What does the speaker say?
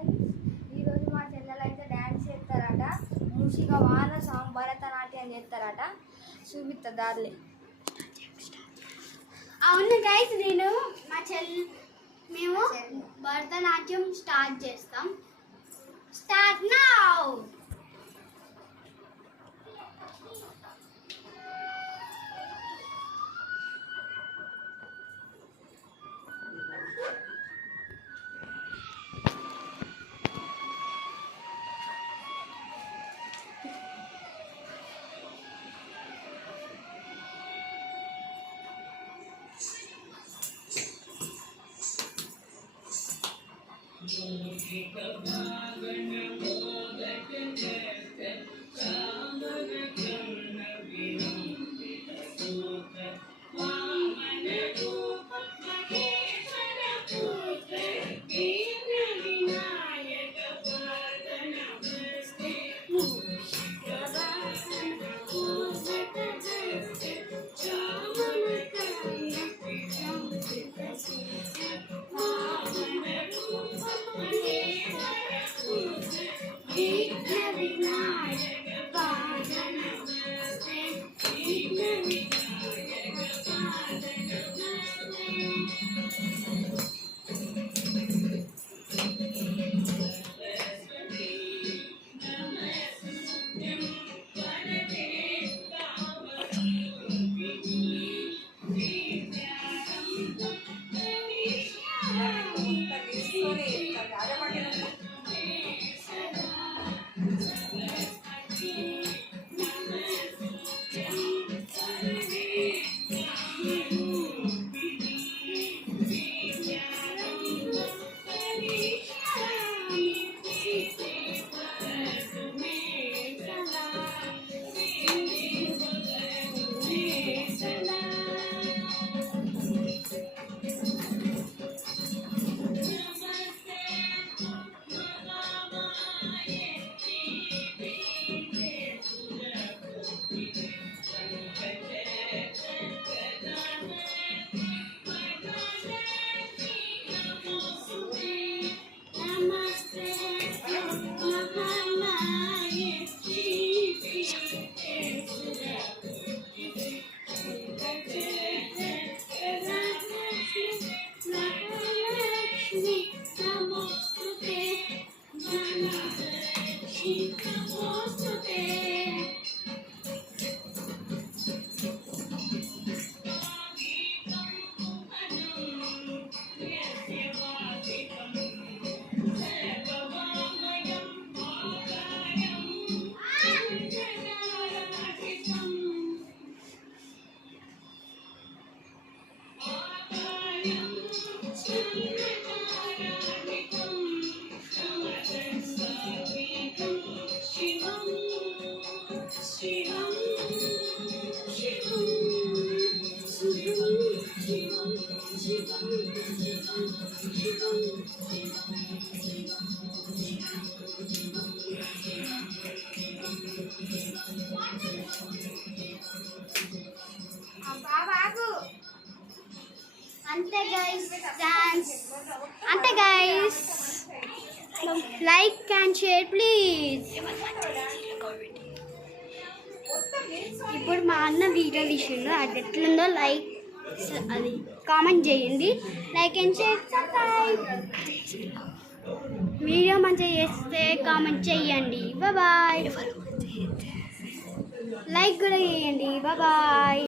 ఫ్రెండ్స్, ఈరోజు మా చెల్లెలు అయితే డ్యాన్స్ చేస్తారట. మూషిక వాన సాంగ్ భరతనాట్యం చేస్తారట. చూపిస్తా దారిలే. అవును గైస్, మేము భరతనాట్యం స్టార్ట్ చేస్తాం. Start now. అంతే గైస్, డాన్స్ అంతే guys. Like and share please. ఇప్పుడు మా అన్న వీడియో తీసిండు, అది ఎట్లుందో లైక్ అది కామెంట్ చేయండి. Like and share. వీడియో మంచిగా చేస్తే కామెంట్ చేయండి. బాయ్. లైక్ కూడా చేయండి. బాయ్.